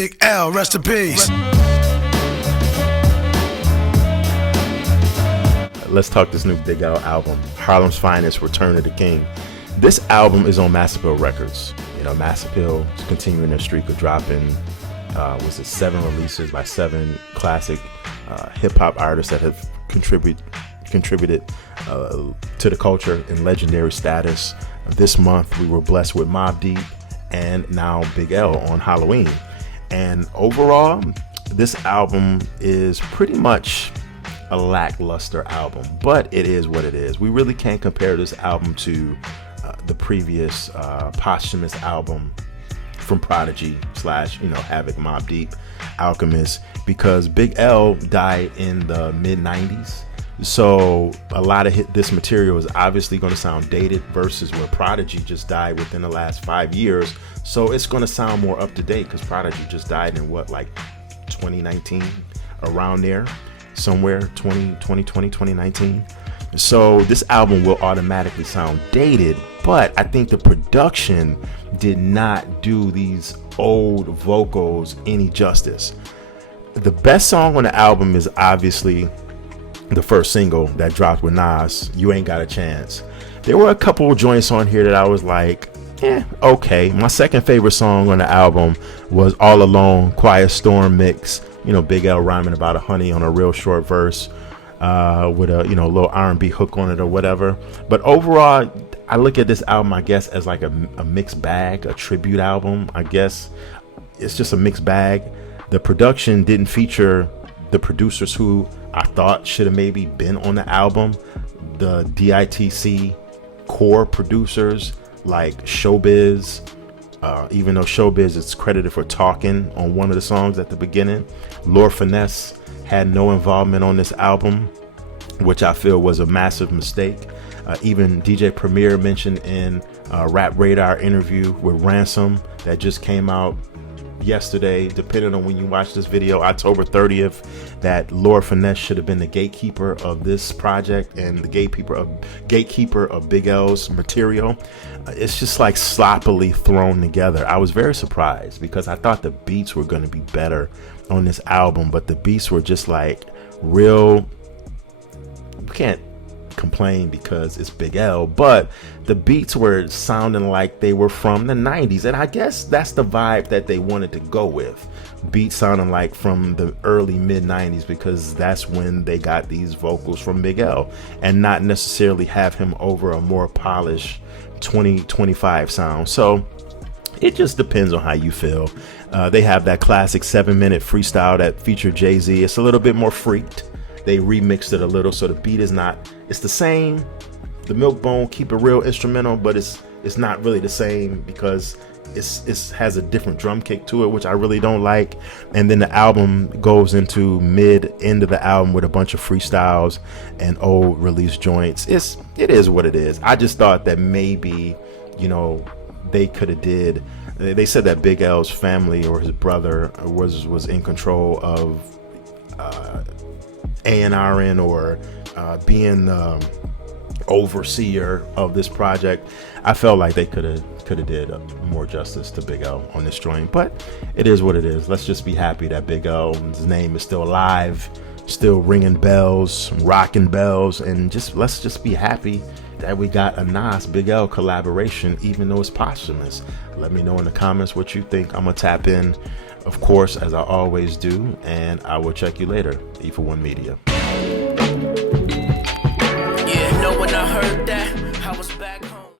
Big L, rest in peace. Let's talk this new Big L album, Harlem's Finest, Return of the King. This album is on Massive Hill Records. You know, Massive Hill is continuing their streak of dropping, 7 releases by 7 classic hip-hop artists that have contributed to the culture in legendary status. This month, we were blessed with Mobb Deep and now Big L on Halloween. And overall, this album is pretty much a lackluster album, but it is what it is. We really can't compare this album to the previous Posthumous album from Prodigy / Havoc, Mobb Deep, Alchemist, because Big L died in the mid-90s. So a lot of this material is obviously going to sound dated versus where Prodigy just died within the last 5 years. So it's going to sound more up to date because Prodigy just died in 2019, around there. Somewhere 2020, 2019. So this album will automatically sound dated, but I think the production did not do these old vocals any justice. The best song on the album is obviously the first single that dropped with Nas, You Ain't Got a Chance. There were a couple of joints on here that I was like, okay. My second favorite song on the album was All Alone, Quiet Storm mix. Big L rhyming about a honey on a real short verse with a little R&B hook on it or whatever. But overall, I look at this album, I guess, as like a mixed bag, a tribute album. I guess it's just a mixed bag. The production didn't feature the producers who I thought should have maybe been on the album. The DITC core producers like Showbiz, even though Showbiz is credited for talking on one of the songs at the beginning. Lord Finesse had no involvement on this album, which I feel was a massive mistake. Even DJ Premier mentioned in a Rap Radar interview with Ransom that just came out yesterday, depending on when you watch this video, October 30th, that Lord Finesse should have been the gatekeeper of this project and the gatekeeper of Big L's material. It's just like sloppily thrown together. I was very surprised because I thought the beats were going to be better on this album, but the beats were just like real. You can't complain because it's Big L, but the beats were sounding like they were from the 90s, and I guess that's the vibe that they wanted to go with. Beats sounding like from the early mid 90s because that's when they got these vocals from Big L, and not necessarily have him over a more polished 2025 sound. So it just depends on how you feel. They have that classic 7-minute freestyle that featured Jay-Z. It's a little bit more freaked. They remixed it a little, so the beat is it's the same. The Milk Bone Keep It Real instrumental, but it's not really the same because it has a different drum kick to it, which I really don't like. And then the album goes into end of the album with a bunch of freestyles and old release joints. It is what it is. I just thought that maybe, they could have did. They said that Big L's family or his brother was in control of A&R'ing or being the overseer of this project. I felt like they could have did more justice to Big L on this joint, but it is what it is. Let's just be happy that Big L's name is still alive, still ringing bells, rocking bells, and let's just be happy that we got a Nas Big L collaboration, even though it's posthumous. Let me know in the comments what you think. I'm gonna tap in, of course, as I always do, and I will check you later. E for One Media. Yeah, no one I heard that.